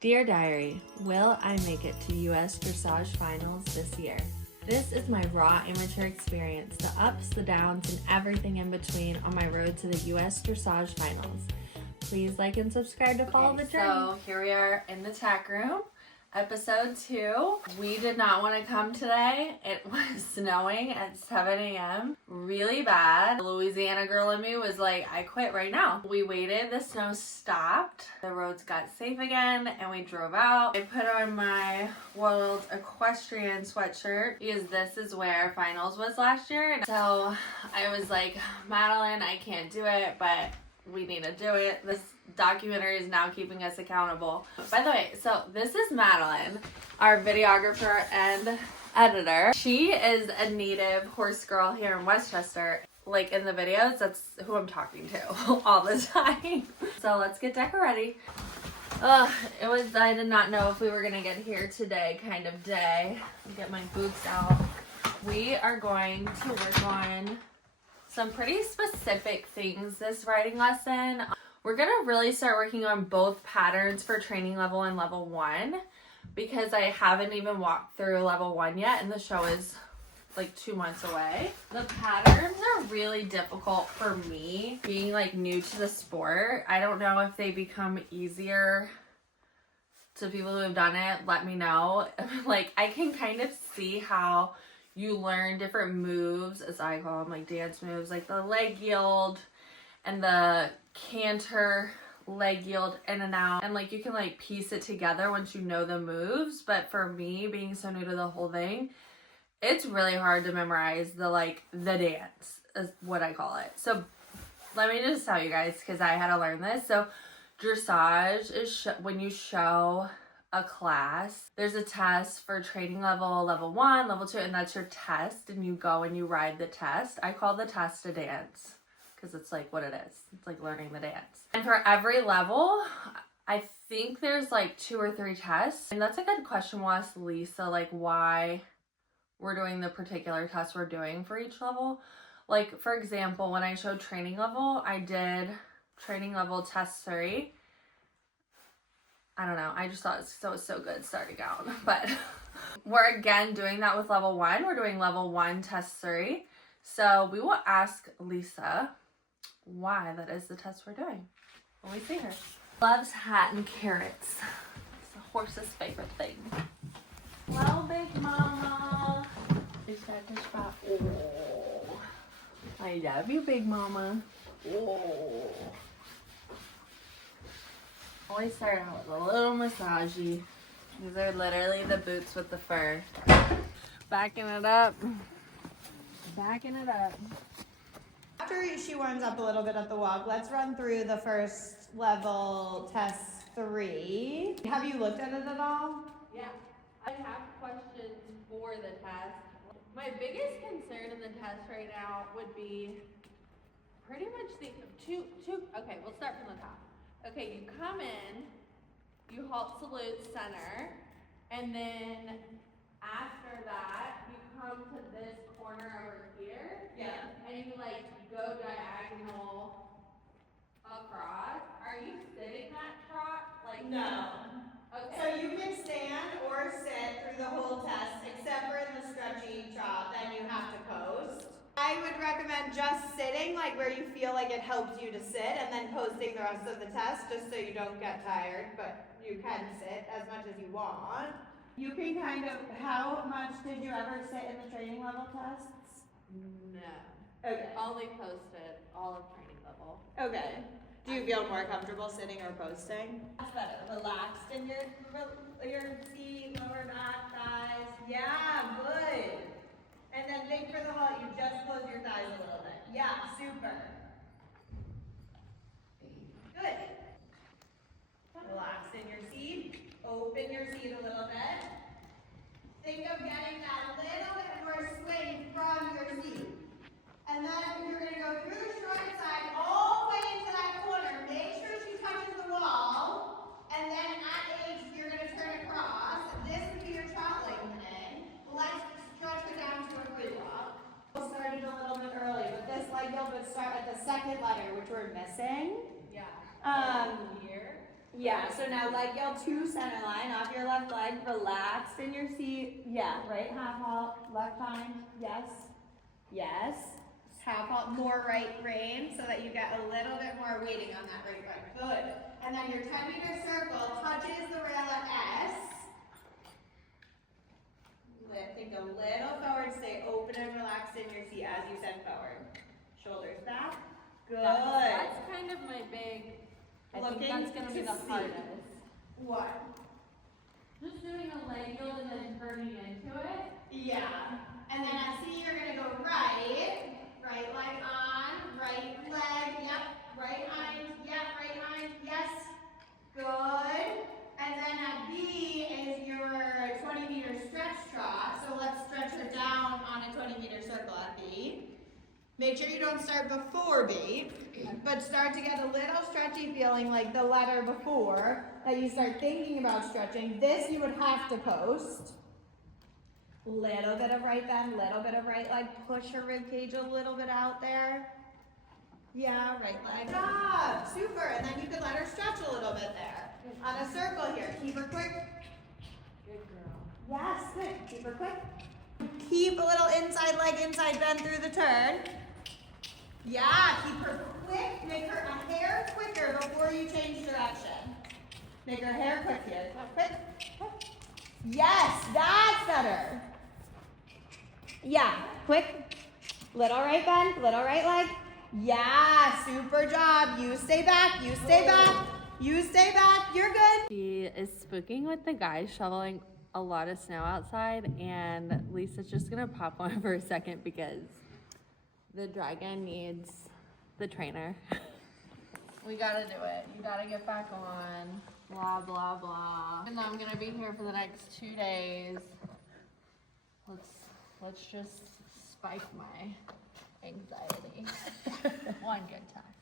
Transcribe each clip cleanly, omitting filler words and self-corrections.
Dear Diary, will I make it to US Dressage Finals this year? This is my raw amateur experience, the ups, the downs, and everything in between on my road to the US Dressage Finals. Please like and subscribe to follow the journey. So here we are in the tack room, episode 2. We did not want to come today. It was snowing at 7 a.m. really bad. The Louisiana girl in me was like, I quit right now. We waited, the snow stopped, the roads got safe again, and we drove out. I put on my World Equestrian sweatshirt because this is where finals was last year. So I was like, Madeline, I can't do it, but we need to do it. This documentary is now keeping us accountable. By the way, so this is Madeline, our videographer and editor. She is a native horse girl here in Westchester. Like in the videos, that's who I'm talking to all the time. So let's get Deca ready. I did not know if we were gonna get here today kind of day. Get my boots out. We are going to work on some pretty specific things this riding lesson. We're gonna really start working on both patterns for training level and level 1 because I haven't even walked through level 1 yet and the show is like 2 months away. The patterns are really difficult for me being like new to the sport. I don't know if they become easier to people who have done it. Let me know. Like I can kind of see how you learn different moves, as I call them, like dance moves, like the leg yield and the canter leg yield in and out. And like you can like piece it together once you know the moves. But for me, being so new to the whole thing, it's really hard to memorize the dance is what I call it. So let me just tell you guys, because I had to learn this. So dressage is when you show a class, there's a test for training level 1, level 2, and that's your test, and you go and you ride the test. I call the test a dance because it's like what it is. It's like learning the dance. And for every level, I think there's like 2 or 3 tests, and that's a good question. We'll ask Lisa like why we're doing the particular test we're doing for each level. Like for example, when I showed training level, I did training level test 3. I don't know. I just thought it was so good starting out. But we're again doing that with level 1. We're doing level 1 test 3. So we will ask Lisa why that is the test we're doing when we see her. Loves hat and carrots. It's the horse's favorite thing. Well, big mama. Is that the spot? Oh, I love you, big mama. Oh. Always start out with a little massagey. These are literally the boots with the fur. Backing it up. Backing it up. After she warms up a little bit at the walk, let's run through the first level test 3. Have you looked at it at all? Yeah, I have questions for the test. My biggest concern in the test right now would be pretty much the two. Okay, we'll start from the top. Okay, you come in, you halt, salute, center, and then after that, you come to this corner over here. Yeah. And you like go diagonal across. Are you sitting that trot? Like No. Okay. So you can stand or sit through the whole test, except for in the stretchy trot, then you have to post. I would recommend just sitting, like where you feel like it helps you to sit, and then posting the rest of the test, just so you don't get tired, but you can sit as much as you want. You can how much did you ever sit in the training level tests? No. Okay. Only posted all of training level. Okay. Do you feel more comfortable sitting or posting? That's better. Relaxed in your seat, lower back, thighs. Yeah, good. And then think for the halt, you just close your thighs a little bit. Yeah, super. Good. Relax in your seat. Open your seat a little bit. Think of getting that little bit more swing from your seat. And then you're going to go through the short side all the way into that corner. Make sure she touches the wall. And then at age, you're going to turn across. This would be your trot lengthening. Let's stretch it down to a free walk. We started a little bit early, but this leg yield would start at the second letter, which we're missing. Yeah. Here. Yeah, so now leg yell to center line, off your left leg, relaxed in your seat. Yeah, right half halt, left hind, yes, yes. Half halt, more right rein so that you get a little bit more weighting on that right leg. Good. And then your 10-meter circle touches the rail at S. Think a little forward, stay open and relaxed in your seat as you send forward. Shoulders back. Good. That's kind of my big, I Looking think that's going to be the see. hardest. What? Just doing a leg yield and then turning into it. Yeah. And then at C, you're going to go right. Right leg on. Right leg. Yep. Right hind. Yep. Right hind. Yes. Good. And then at B is your 20-meter stretch trot. So let's stretch her down on a 20-meter circle at B. Make sure you don't start before B, but start to get a little stretchy feeling like the letter before that you start thinking about stretching. This you would have to post. Little bit of right bend, little bit of right leg. Push her rib cage a little bit out there. Yeah, right leg. Good job. Super. And then you can let her stretch a little bit there. On a circle here. Keep her quick. Good girl. Yes, good. Keep her quick. Keep a little inside leg, inside bend through the turn. Yeah, keep her quick. Make her a hair quicker before you change direction. Make her hair quick here. Quick. Yes, that's better. Yeah, quick. Little right bend, little right leg. Yeah, super job. You stay back, you stay back, you stay back. You're good. She is spooking with the guys shoveling a lot of snow outside, and Lisa's just gonna pop on for a second because the dragon needs the trainer. We gotta do it. You gotta get back on. Blah, blah, blah. And I'm gonna be here for the next 2 days. Let's just spike my anxiety. One good time.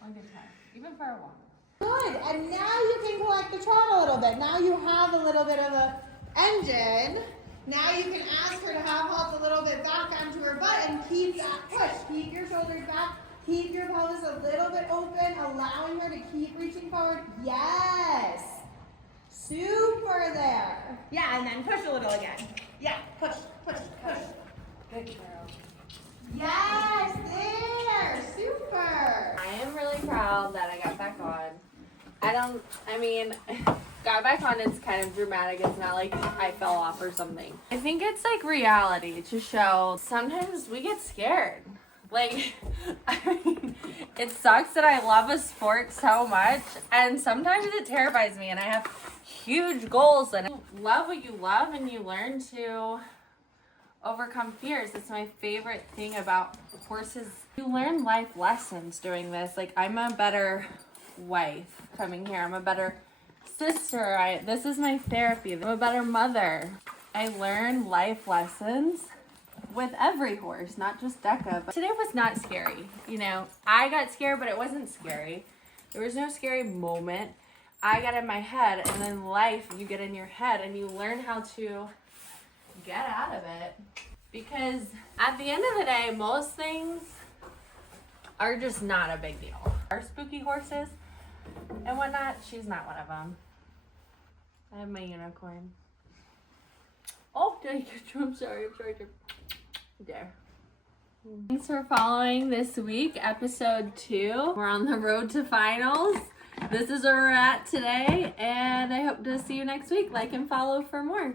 One good time. Even for a walk. Good, and now you can collect the trot a little bit. Now you have a little bit of a engine. Now you can ask her to half halt a little bit back onto her butt and keep that push. Keep your shoulders back. Keep your pelvis a little bit open, allowing her to keep reaching forward. Yes. Super there. Yeah, and then push a little again. Yeah, push, push, push. Good girl. Yes, there. Super. I am really proud that I got back on. Got back on is kind of dramatic. It's not like I fell off or something. I think it's like reality to show sometimes we get scared. Like, it sucks that I love a sport so much, and sometimes it terrifies me, and I have huge goals, and you love what you love, and you learn to overcome fears. It's my favorite thing about horses. You learn life lessons doing this. Like, I'm a better wife coming here. I'm a better sister. This is my therapy. I'm a better mother. I learn life lessons with every horse, not just Deca. But today was not scary. You know, I got scared, but it wasn't scary. There was no scary moment. I got in my head, and then life, you get in your head, and you learn how to get out of it. Because at the end of the day, most things are just not a big deal. Our spooky horses and whatnot, she's not one of them. I have my unicorn. Oh, I'm sorry. There. Thanks for following this week, episode 2. We're on the road to finals. This is where we're at today, and I hope to see you next week. Like and follow for more.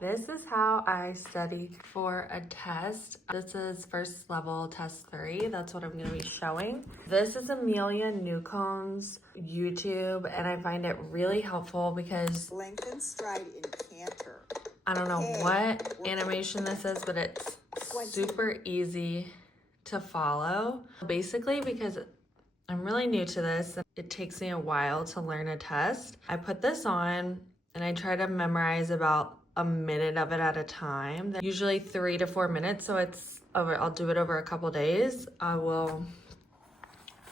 This is how I study for a test. This is first level test 3. That's what I'm going to be showing. This is Amelia Newcomb's YouTube, and I find it really helpful because lengthen stride in canter. I don't know what animation this is, but it's super easy to follow. Basically, because I'm really new to this, it takes me a while to learn a test. I put this on and I try to memorize about a minute of it at a time. Usually 3 to 4 minutes, so I'll do it over a couple days. I will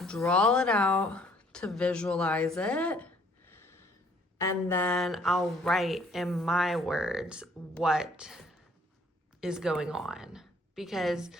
draw it out to visualize it, and then I'll write in my words what is going on, because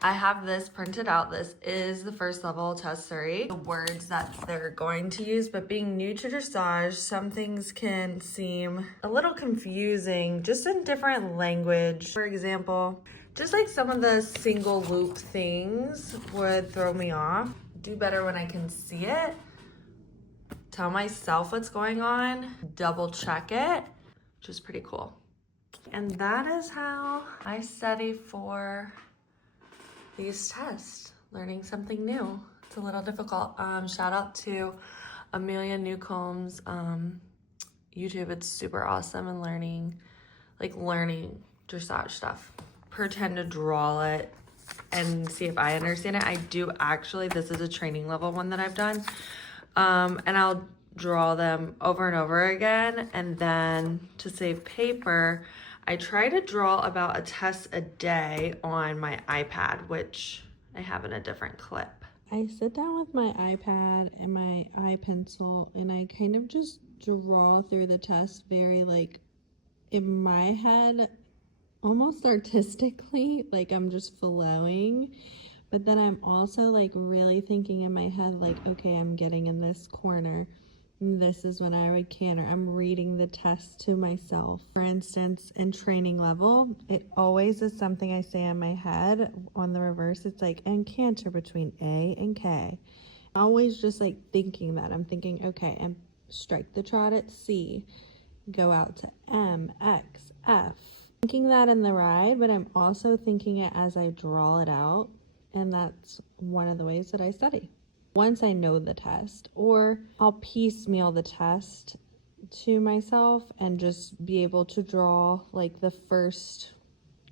I have this printed out. This is the first level test 3. The words that they're going to use, but being new to dressage, some things can seem a little confusing just in different language. For example, just like some of the single loop things would throw me off. Do better when I can see it. Tell myself what's going on, double check it, which is pretty cool. And that is how I study for these tests, learning something new. It's a little difficult. Shout out to Amelia Newcomb's YouTube. It's super awesome and learning dressage stuff. Pretend to draw it and see if I understand it. I do actually, this is a training level one that I've done. And I'll draw them over and over again. And then to save paper, I try to draw about a test a day on my iPad, which I have in a different clip. I sit down with my iPad and my iPencil and I kind of just draw through the test very like in my head, almost artistically, like I'm just flowing. But then I'm also like really thinking in my head, like, okay, I'm getting in this corner. This is when I would canter. I'm reading the test to myself. For instance, in training level, it always is something I say in my head. On the reverse, it's like, and canter between A and K. Always just like thinking that. I'm thinking, okay, and strike the trot at C. Go out to M, X, F. Thinking that in the ride, but I'm also thinking it as I draw it out. And that's one of the ways that I study. Once I know the test, or I'll piecemeal the test to myself and just be able to draw like the first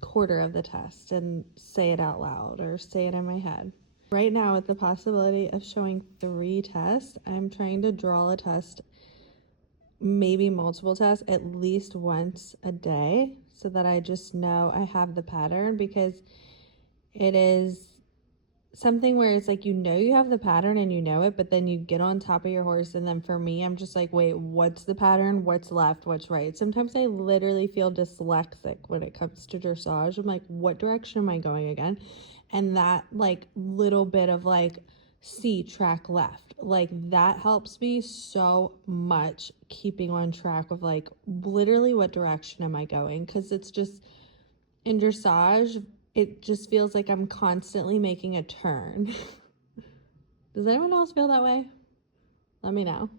quarter of the test and say it out loud or say it in my head. Right now, with the possibility of showing 3 tests, I'm trying to draw a test, maybe multiple tests, at least once a day so that I just know I have the pattern, because it is something where it's like, you have the pattern and you know it, but then you get on top of your horse. And then for me, I'm just like, wait, what's the pattern? What's left? What's right? Sometimes I literally feel dyslexic when it comes to dressage. I'm like, what direction am I going again? And that like little bit of like, C, track left, like that helps me so much keeping on track of like literally what direction am I going? Because it's just in dressage, it just feels like I'm constantly making a turn. Does anyone else feel that way? Let me know.